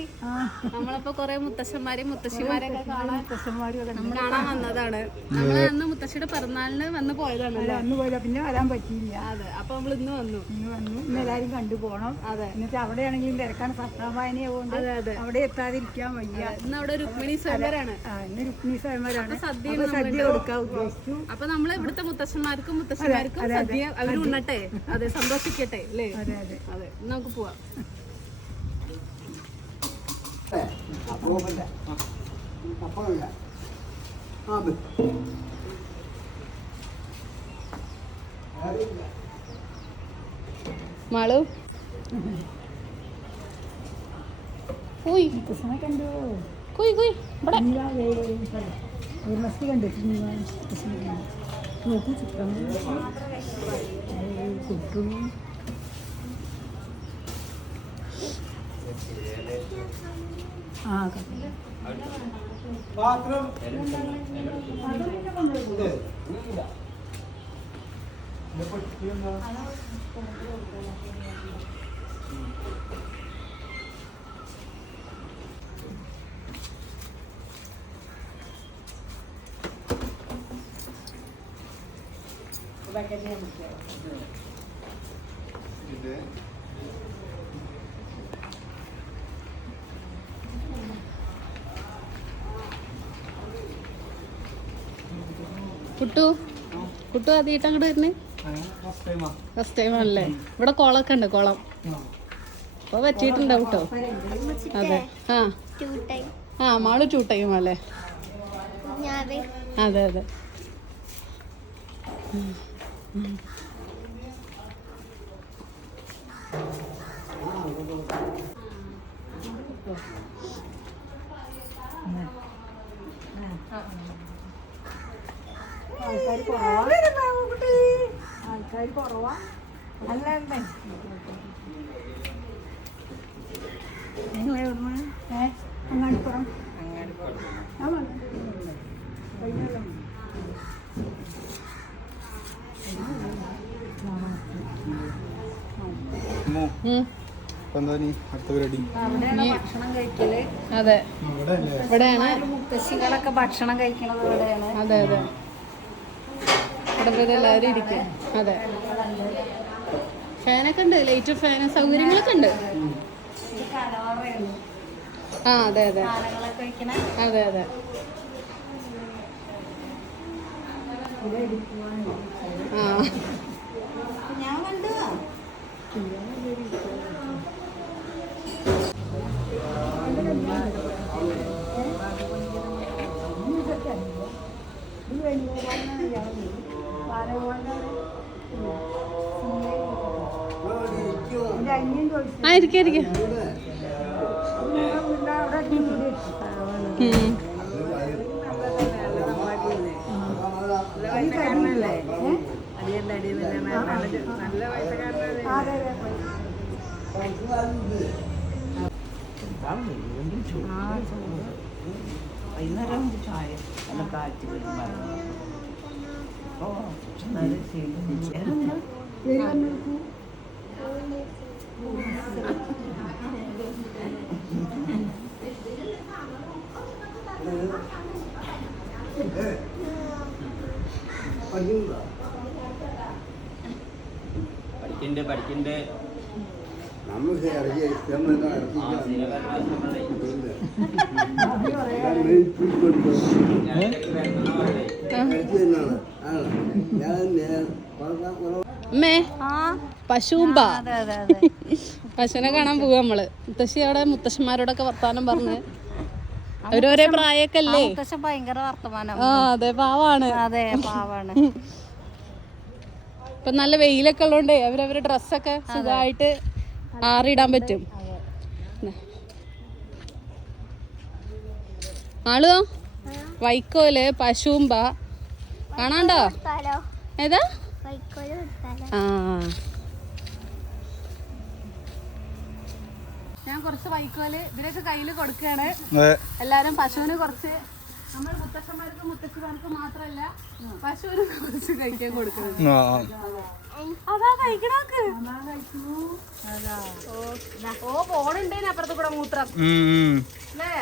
മുത്തശ്ശി നമ്മളിപ്പോ കൊറേ മുത്തശ്ശന്മാരെയും മുത്തശ്ശിമാരെയൊക്കെ കാണാൻ കാണാൻ വന്നതാണ്. നമ്മൾ അന്ന് മുത്തശ്ശിയുടെ പിറന്നാളിന് വന്ന് പോയതാണ് അന്ന് പോയതാ. പിന്നെ വരാൻ പറ്റിയില്ല. അതെ അപ്പൊ നമ്മൾ ഇന്ന് വന്നു. ഇന്ന് വന്നു. ഇന്ന് എല്ലാരും കണ്ടു പോണം. അതെ. എന്നിട്ട് അവിടെയാണെങ്കിലും തിരക്കാൻ തിരക്കാണ് അതെ അതെ. അവിടെ എത്താതിരിക്കാൻ വയ്യ. ഇന്ന് അവിടെ രുക്മിണി സ്വയംവരാണ്. ഇന്ന് രുക്മിണി സ്വയംവരാണ്. സദ്യ സദ്യ കൊടുക്കാൻ ഉദ്ദേശിച്ചു. അപ്പൊ നമ്മൾ ഇവിടുത്തെ മുത്തശ്ശന്മാർക്കും മുത്തശ്ശന്മാർക്കും സദ്യ അവർ ഉണ്ണട്ടെ. അതെ. സന്തോഷിക്കട്ടെ അല്ലേ? അതെ അതെ. അതെ നമുക്ക് പോവാം. മാളു? കുയ് കണ്ടു കുയ് കുയ് ഇവിടെ. മസ്തി കണ്ടു നോക്കൂ ചിത്രം കുട്ടു ആ കണ്ടു. കുട്ടു കുട്ടു ആദ്യമായിട്ട് അങ്ങോട്ട് വരുന്നേ? ഫസ്റ്റ് ടൈം ആണല്ലേ? ഇവിടെ കുളമൊക്കെ ഉണ്ട് കുളം. അപ്പൊ പറ്റിയിട്ടുണ്ടാവും കേട്ടോ അതെ. ആ. ആ മാൾ ടൂ ടൈം അല്ലേ? അതെ അതെ ആൾക്കാർ കുറവാ ആൾക്കാർ കുറവാ അല്ല അല്ലേ ഏ അങ്ങാടിപ്പുറം ആ വന്നു. കഴിഞ്ഞല്ലോ. ഉം. ഇപ്പൊ എന്താ നീ അടുത്ത പരിപാടി? കുറവാ ഭക്ഷണം കഴിക്കൽ? അതെ. ഇവിടെയാണ്. മുത്തശ്ശികളൊക്കെ ഭക്ഷണം കഴിക്കണത് ഇവിടെയാണ്. അതെ അതെ. ഇവിടെ എല്ലാവരും ഇരിക്കും. അതെ. ഫാനൊക്കെ ഉണ്ട്. ലൈറ്റ് ഫാൻ സൗകര്യങ്ങളൊക്കെ ഉണ്ട്. ആ അതെ അതെ. അതെ അതെ. ആ. ഞാൻ കണ്ടു എന്റെ ചോദിച്ചു ആ ഇരിക്കാം ഇരിക്കാം. അവിടെ ഉം. വൈകുന്നേരം ചായ നല്ല കാറ്റ് അപ്പോൾ നല്ല പഠിക്കണ്ട് പഠിക്കണ്ട്. നമുക്ക് ഇഷ്ടമെന്ന് അമ്മേ അതെ പശുവിനെ കാണാൻ പോവാ നമ്മൾ. മുത്തശ്ശി അവിടെ മുത്തശ്ശന്മാരോടൊക്കെ വർത്താനം പറഞ്ഞ്. അവരൊരേ പ്രായൊക്കെ അല്ലേ മുത്തശ്ശൻ ഭയങ്കര വർത്തമാനം. ആ അതെ പാവാണ്. അതെ പാവാണ്. ഇപ്പൊ നല്ല വെയിലൊക്കെ ഉള്ളതുകൊണ്ടേ അവരവരുടെ ഡ്രസ്സൊക്കെ സുഖമായിട്ട് ആറിയിടാൻ പറ്റും. ആളോ വൈക്കോൽ പശുമ്പ. കാണാണ്ടോ? ഏതാ? ആ. ഞാൻ കുറച്ച് വൈക്കോൽ ഇതിനൊക്കെ കയ്യിൽ കൊടുക്കുകയാണ് എല്ലാരും പശുവിന് കുറച്ച് നമ്മൾ മുത്തശ്ശന്മാർക്ക് മുത്തച്ഛന്മാർക്ക് മാത്രമല്ല പശുവിന് കുറച്ച് കഴിക്കാൻ കൊടുക്കുന്നത് ഓ പോണുണ്ടേന് അപ്പുറത്ത് കൂടെ മൂത്രം. അല്ലേ?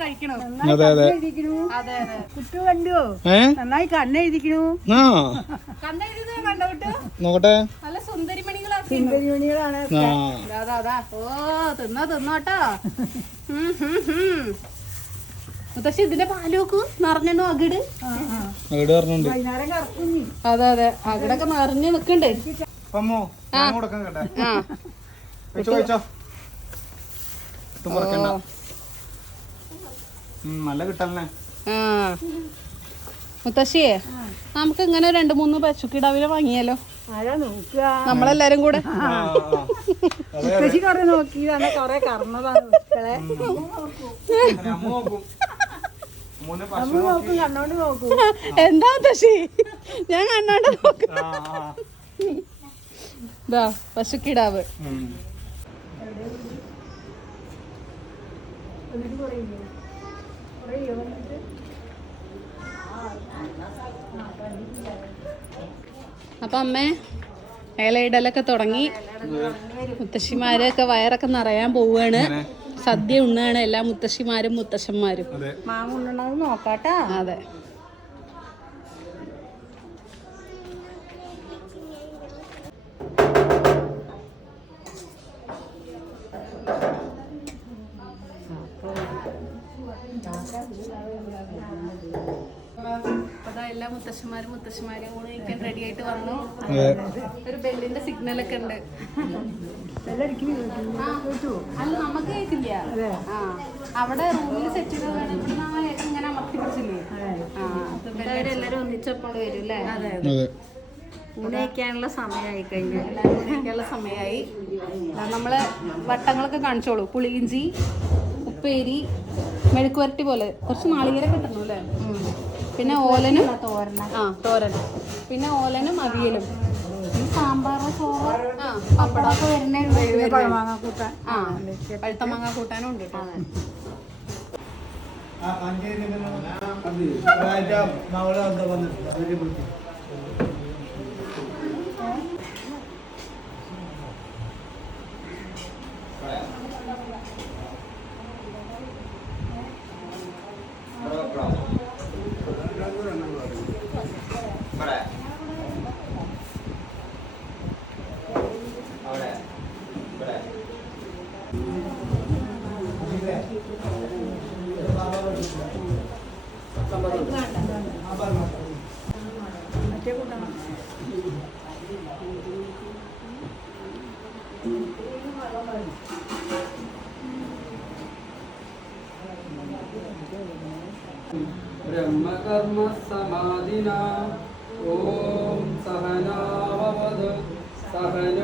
കഴിക്കണം. അതെ അതെ. അതെ അതെ. കുട്ടു കണ്ടോ. ഏ? നന്നായി കണ്ണെഴുതിക്കണു. നോക്കട്ടെ. നല്ല സുന്ദരിമണികളാണ് ആ. അതാ അതാ. ഓ തിന്നോ തിന്നോട്ടോ മുത്തശ്ശി ഇതിന്റെ പാലൊക്കെ നോക്കൂ നിറഞ്ഞോ അകിട് അതെ അതെ. അകിടൊക്കെ നിറഞ്ഞു നിക്കണ്ടേ നല്ല കിട്ടല്ലേ ആ. മുത്തശ്ശിയെ നമുക്ക് ഇങ്ങനെ രണ്ട് മൂന്ന് പശുക്കിടാവിനെ വാങ്ങിയാലോ? ആരാ നോക്കുക? നമ്മളെല്ലാരും കൂടെ. നോക്കി കൃഷി കൊറേ നോക്കിയതാണ് കൊറേ കറന്നതാണ് എന്താ മുത്തശ്ശി ഞാൻ കണ്ണോണ്ട് നോക്ക. പശുക്കിടാവ്. അപ്പൊ അമ്മേ ഇലയിടലൊക്കെ തുടങ്ങി. മുത്തശ്ശിമാരൊക്കെ വയറൊക്കെ നിറയാൻ പോവുകയാണ് ഇങ്ങനെ. സദ്യ ഉണ്ണാണ് എല്ലാ മുത്തശ്ശിമാരും മുത്തശ്ശന്മാരും. അതെ. മുത്തശ്ശന്മാരും മുത്തശ്ശന്മാരും കൂടെ നിൽക്കാൻ റെഡി ആയിട്ട് വന്നു. ഒരു ബെല്ലിന്റെ സിഗ്നൽ ഒക്കെ ഉണ്ട്. അല്ല നമുക്ക് കേൾക്കില്ല ആ അവിടെ റൂമിൽ സെറ്റ് ചെയ്ത് വേണമെങ്കിൽ നമ്മൾ ഇങ്ങനെ അമർത്തി പിടിച്ചില്ലേ? ആ അവരെല്ലാരും ഒന്നിച്ചപ്പോൾ വരും അല്ലേ? ഊണയിക്കാനുള്ള സമയമായി കഴിഞ്ഞു ഊണയ്ക്കാനുള്ള സമയമായി. നമ്മൾ വട്ടങ്ങളൊക്കെ കാണിച്ചോളൂ. പുളിയിഞ്ചി ഉപ്പേരി മെഴുക്കുവരട്ടി പോലെ. കുറച്ച് നാളികേരം കിട്ടണം അല്ലേ? പിന്നെ ഓലനും ആ തോരൻ പിന്നെ ഓലനും അവിയലും. ഈ സാമ്പാറോ ചോറ് ആ പപ്പടമൊക്കെ വരുന്നേ കൂട്ടാൻ. ആ പഴുത്ത മാങ്ങ കൂട്ടാനും ഉണ്ട് കേട്ടോ. ഇവിടെ ब्रह्मकर्म समाधिना ॐ सहनाववद। सहनो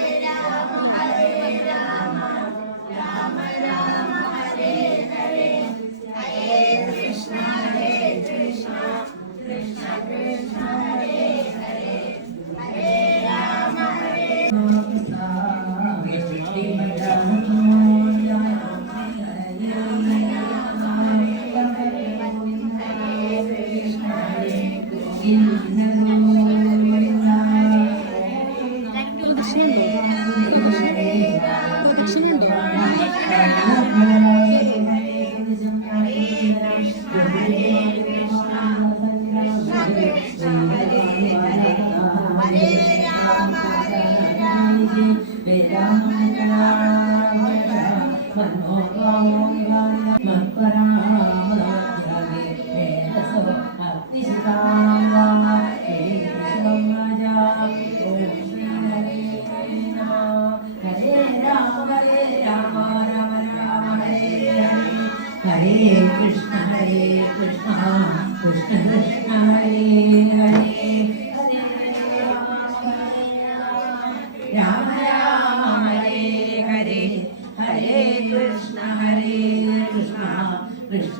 ഹരേ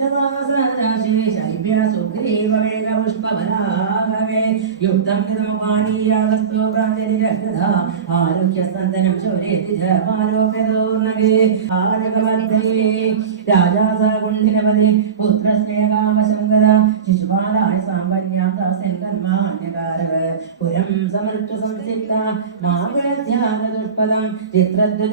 തഥാ സദാശിവേ ശൈവ്യ സുഗ്രീവവേഗ പുഷ്പബലാഹവേ യുക്തം വിധമുപാനീയാവസ്തു പ്രാഞ്ജലിരഹൃത ആരോഗ്യസ്തന്തനം ശൗരേതി ജമാലോകതോർണകേ ആരകമർദ്ദയേ രാജാസ കുണ്ഠിനപതി സമൃദ്ധ സംസിക്ത മാഗളധ്യാന ദുഷ്പദം ചിത്രദ്വജ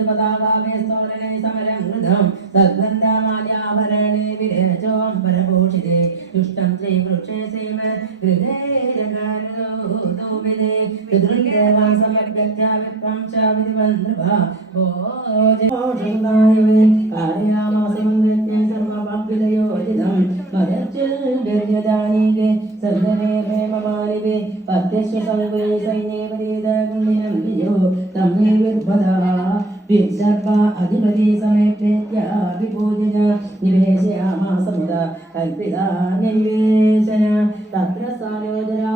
പതാകാമേ വിരചോംബരഭൂഷിതേ ദുഷ്ടം ശ്രീവൃക്ഷേ സേമ ഗൃഹേ ജഗാരദോദോവിദേ പിതൃദേവാൻ സമർപ്യത്യ വിപ്രം ച വിധിവന്നൃഭ ഭോജോഷുതായവേ കാരയാമാസമന്ദത്തെ സർവഭക്തിലയോജിതം മദർച്ചുർഗര്യദാനീകേ സർവേ പ്രേമമാലിവേ പത്യശ്വ സർവേ സൈന്യേ പരീത തമ്മേ വിർഭദാ വിസർപ്പ അധിപതി സമേപ്യ വിപൂജിത നിവേശയാമാസമുദ കൽപ്പിത നിവേശന തത്ര സാലോചരാസന്തോന്ദോന്ദമം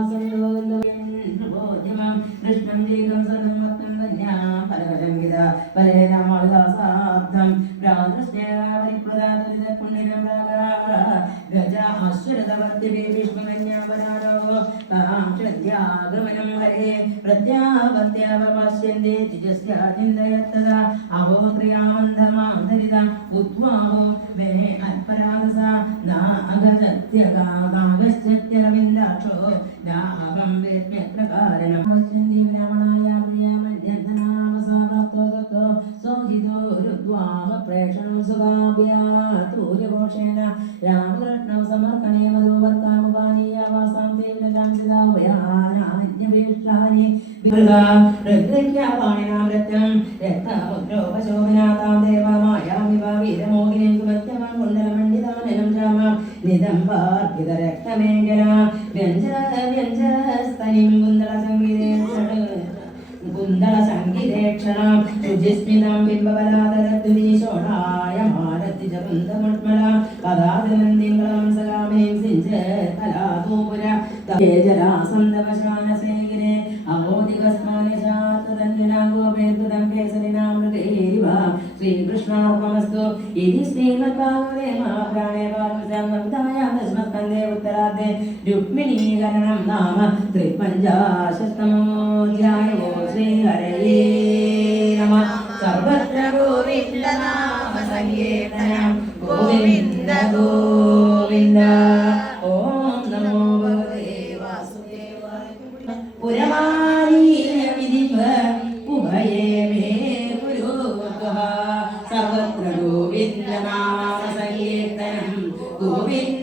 ശ്രദ്ധ്യാഗമനം ഹരേ പ്രത്യാപത്യാവപശ്യന്തി തിജസ്യാചിന്തയത്തത അഹോ ക്രിയാമന്ധമാന്തരിത. ഉദ്വാഹോ വേ അൽപരാഗസ നാഗസത്യകാഗശ്ചത്യരവിന്ദാക്ഷോ നാഹം വേദ്മ്യത്ര കാരണം പശ്യന്തി ബ്രാഹ്മണായ ൃത്യം രക്തമുദ്രോപശോഭനാതാം ദേവമായാമിവാമോഹിനീം സുമത്യമാം കുണ്ടലമണ്ഡിതാനനം രാമ. നിതംബാർപ്പിത രക്തമേഖല വ്യഞ്ജ വ്യഞ്ജസ്തനിം കുന്തള സംഗീതേ കുന്തള സംഗീതേക്ഷണം ശുചിസ്മിതം ബിംബബലാതരദ്വിശോണായ മാനത്തിജ കുന്തമുഷ്മള പദാതിനന്ദിങ്കളം സകാമിനീം സിഞ്ച ശ്രീകൃഷ്ണാർപ്പമസ്തു ഇതി ശ്രീമദ്ഭാഗവതേ മഹാപ്രാണേ ഭാഗവതായ ഉത്തരാദേ രുക്മിണീകരണം നാമ ത്രിപഞ്ചാശസ്തമോധ്യായോ ശ്രീഹരേ നമ. സർവത്ര ഗോവിന്ദ നാമ സങ്കീർത്തനം. ഗോവിന്ദ ഗോവിന്ദ. സങ്കീർത്തനം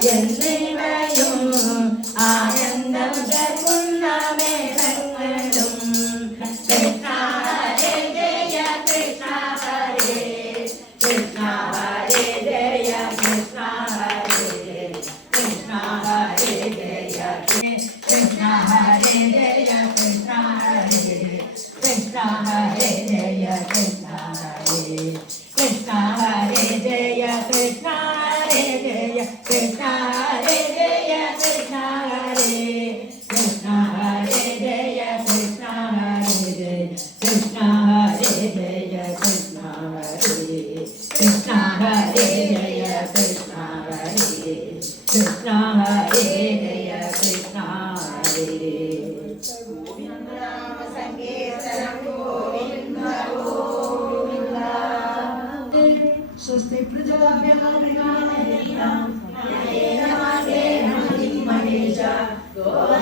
眼泪 കൃഷ്ണ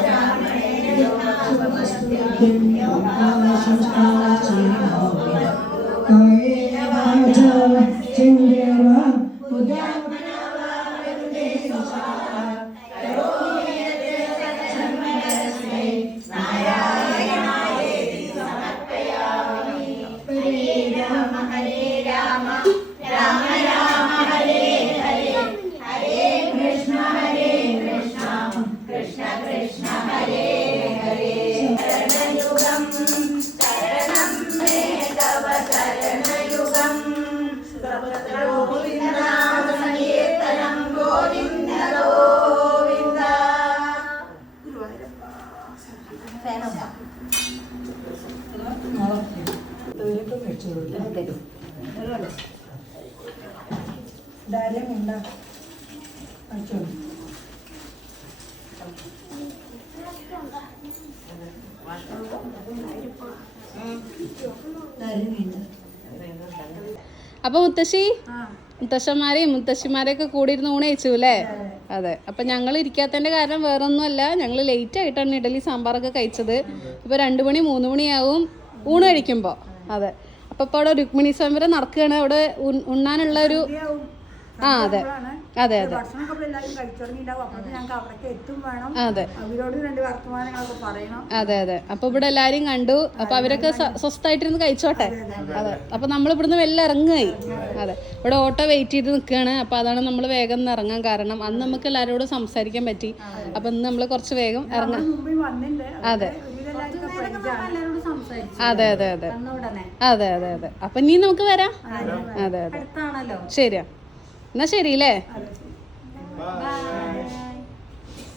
മുത്തശ്ശി? മുത്തശ്ശന്മാരെയും മുത്തശ്ശിമാരെയൊക്കെ കൂടി ഇരുന്ന് ഊണ് കഴിച്ചു അല്ലേ? അതെ. അപ്പൊ ഞങ്ങൾ ഇരിക്കാത്തതിന്റെ കാരണം വേറൊന്നുമല്ല. ഞങ്ങൾ ലേറ്റ് ആയിട്ടാണ് ഇഡലി സാമ്പാറൊക്കെ കഴിച്ചത്. ഇപ്പൊ രണ്ടു മണി മൂന്ന് മണിയാവും ഊണ് കഴിക്കുമ്പോ. അതെ. അപ്പൊ ഇപ്പൊ അവിടെ രുക്മിണി സ്വയംവരം നടക്കുകയാണ്. അവിടെ ഉണ്ണാനുള്ള ഒരു ആ അതെ. അതെ അതെ. ഭക്ഷണമൊക്കെ എല്ലാവരും ഞങ്ങൾക്ക് അവിടേക്ക് എത്തും വേണം. അതെ. അവരോട് രണ്ട് വർത്തമാനങ്ങളൊക്കെ പറയണം. അതെ അതെ. അപ്പൊ ഇവിടെ എല്ലാരും കണ്ടു. അപ്പൊ അവരൊക്കെ സ്വ- സ്വസ്ഥായിട്ടിരുന്ന് കഴിച്ചോട്ടെ? അതെ അപ്പൊ നമ്മൾ ഇവിടുന്ന് വെല്ലാം ഇറങ്ങുകയായി അതെ. ഇവിടെ ഓട്ടോ വെയിറ്റ് ചെയ്ത് നിൽക്കുകയാണ് അപ്പൊ അതാണ് നമ്മൾ വേഗം ഒന്ന് ഇറങ്ങാൻ കാരണം. അന്ന് നമുക്ക് എല്ലാവരോടും സംസാരിക്കാൻ പറ്റി. അപ്പൊ ഇന്ന് നമ്മൾ കുറച്ച് വേഗം ഇറങ്ങാം അതെ. അതെ അതെ അതെ. അതെ അതെ അതെ. അപ്പൊ നീ നമുക്ക് വരാം. അതെ അതെ. ശരിയാ. എന്നാൽ ശരി അല്ലേ